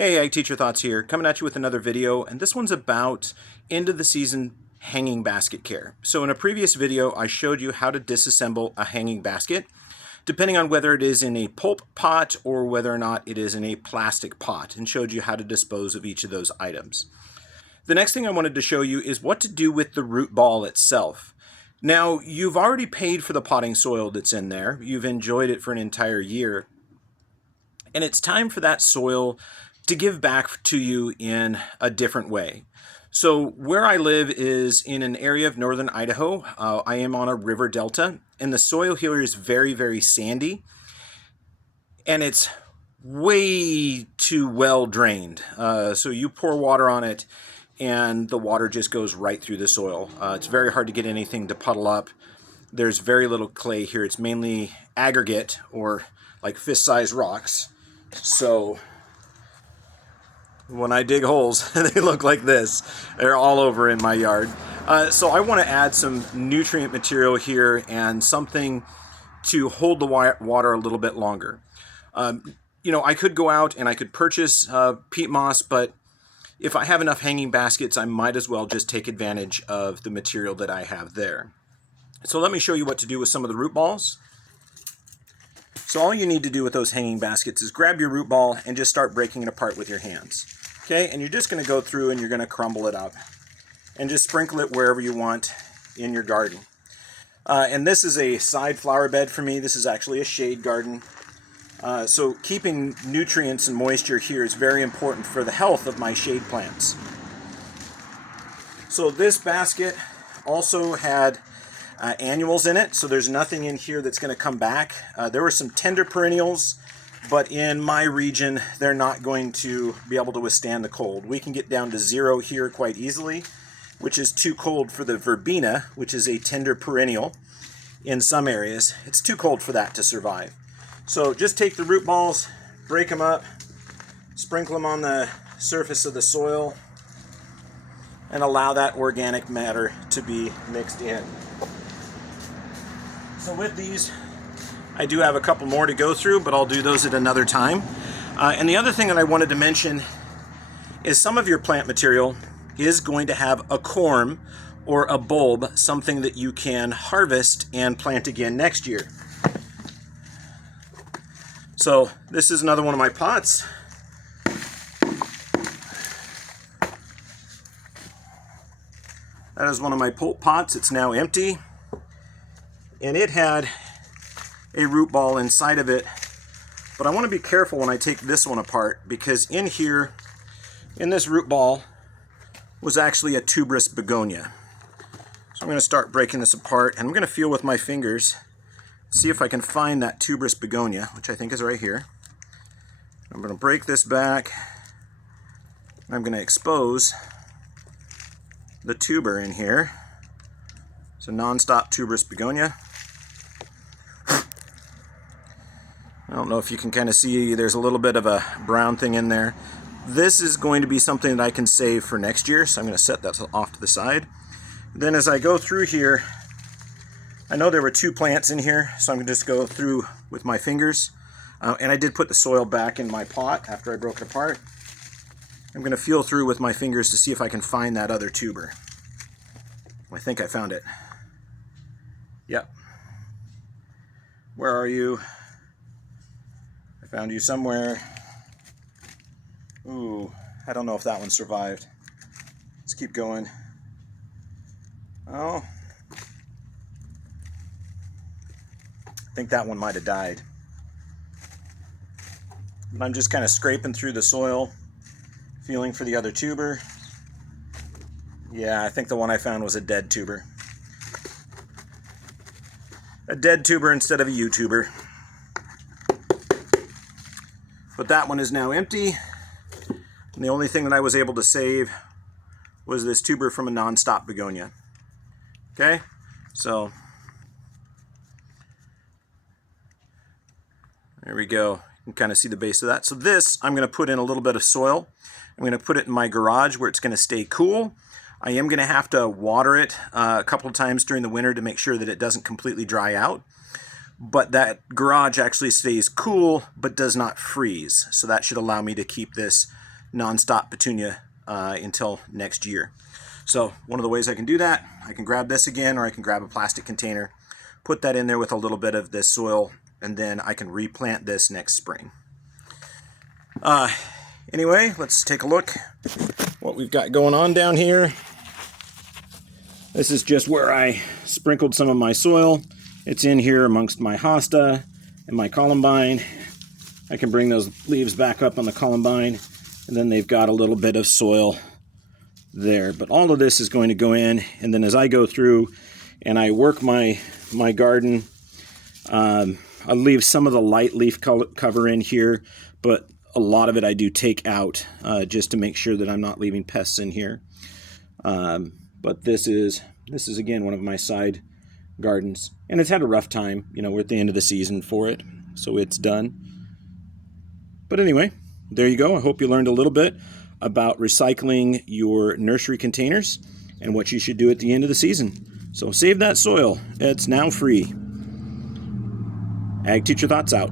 Hey, Ag Teacher Thoughts here, coming at you with another video, and this one's about end of the season hanging basket care. So in a previous video, I showed you how to disassemble a hanging basket, depending on whether it is in a pulp pot or whether or not it is in a plastic pot, and showed you how to dispose of each of those items. The next thing I wanted to show you is what to do with the root ball itself. Now, you've already paid for the potting soil that's in there. You've enjoyed it for an entire year. And it's time for that soil to give back to you in a different way. So where I live is in an area of northern Idaho. I am on a river delta, and the soil here is very, very sandy, and it's way too well drained. So you pour water on it, and the water just goes right through the soil. It's very hard to get anything to puddle up. There's very little clay here. It's mainly aggregate or like fist-sized rocks. So when I dig holes, they look like this. They're all over in my yard. So I want to add some nutrient material here and something to hold the water a little bit longer. You know, I could go out and I could purchase peat moss, but if I have enough hanging baskets, I might as well just take advantage of the material that I have there. So let me show you what to do with some of the root balls. So all you need to do with those hanging baskets is grab your root ball and just start breaking it apart with your hands. Okay, and you're just going to go through and you're going to crumble it up and just sprinkle it wherever you want in your garden. And this is a side flower bed for me. This is actually a shade garden. So keeping nutrients and moisture here is very important for the health of my shade plants. So this basket also had annuals in it, so there's nothing in here that's going to come back. There were some tender perennials, but in my region, they're not going to be able to withstand the cold. We can get down to 0 here quite easily, which is too cold for the verbena, which is a tender perennial in some areas. It's too cold for that to survive. So just take the root balls, break them up, sprinkle them on the surface of the soil, and allow that organic matter to be mixed in. So with these, I do have a couple more to go through, but I'll do those at another time. And the other thing that I wanted to mention is some of your plant material is going to have a corm or a bulb, something that you can harvest and plant again next year. So this is another one of my pots. That is one of my pulp pots. It's now empty. And it had a root ball inside of it, but I want to be careful when I take this one apart, because in here, in this root ball, was actually a tuberous begonia. So I'm going to start breaking this apart, and I'm going to feel with my fingers, see if I can find that tuberous begonia, which I think is right here. I'm going to break this back, and I'm going to expose the tuber in here. It's a non-stop tuberous begonia. I don't know if you can kind of see, there's a little bit of a brown thing in there. This is going to be something that I can save for next year, so I'm going to set that off to the side. Then as I go through here, I know there were 2 plants in here, so I'm going to just go through with my fingers. And I did put the soil back in my pot after I broke it apart. I'm going to feel through with my fingers to see if I can find that other tuber. I think I found it. Yep. Where are you? I found you somewhere. Ooh, I don't know if that one survived. Let's keep going. Oh. I think that one might have died. But I'm just kind of scraping through the soil, feeling for the other tuber. Yeah, I think the one I found was a dead tuber. A dead tuber instead of a YouTuber. But that one is now empty. And the only thing that I was able to save was this tuber from a non-stop begonia. Okay, so there we go. You can kind of see the base of that. So this, I'm going to put in a little bit of soil. I'm going to put it in my garage where it's going to stay cool. I am going to have to water it a couple of times during the winter to make sure that it doesn't completely dry out. but that garage actually stays cool but does not freeze. So that should allow me to keep this nonstop petunia until next year. So one of the ways I can do that, I can grab this again, or I can grab a plastic container, put that in there with a little bit of this soil, and then I can replant this next spring. Anyway, let's take a look what we've got going on down here. This is just where I sprinkled some of my soil. It's in here amongst my hosta and my columbine. I can bring those leaves back up on the columbine, and then they've got a little bit of soil there. But all of this is going to go in, and then as I go through and I work my garden, I'll leave some of the light leaf cover in here, but a lot of it I do take out just to make sure that I'm not leaving pests in here. But this is again one of my side gardens, and it's had a rough time. You know, we're at the end of the season for it, so it's done. But anyway, there you go. I hope you learned a little bit about recycling your nursery containers and what you should do at the end of the season. So save that soil. It's now free. Ag Teacher Thoughts out.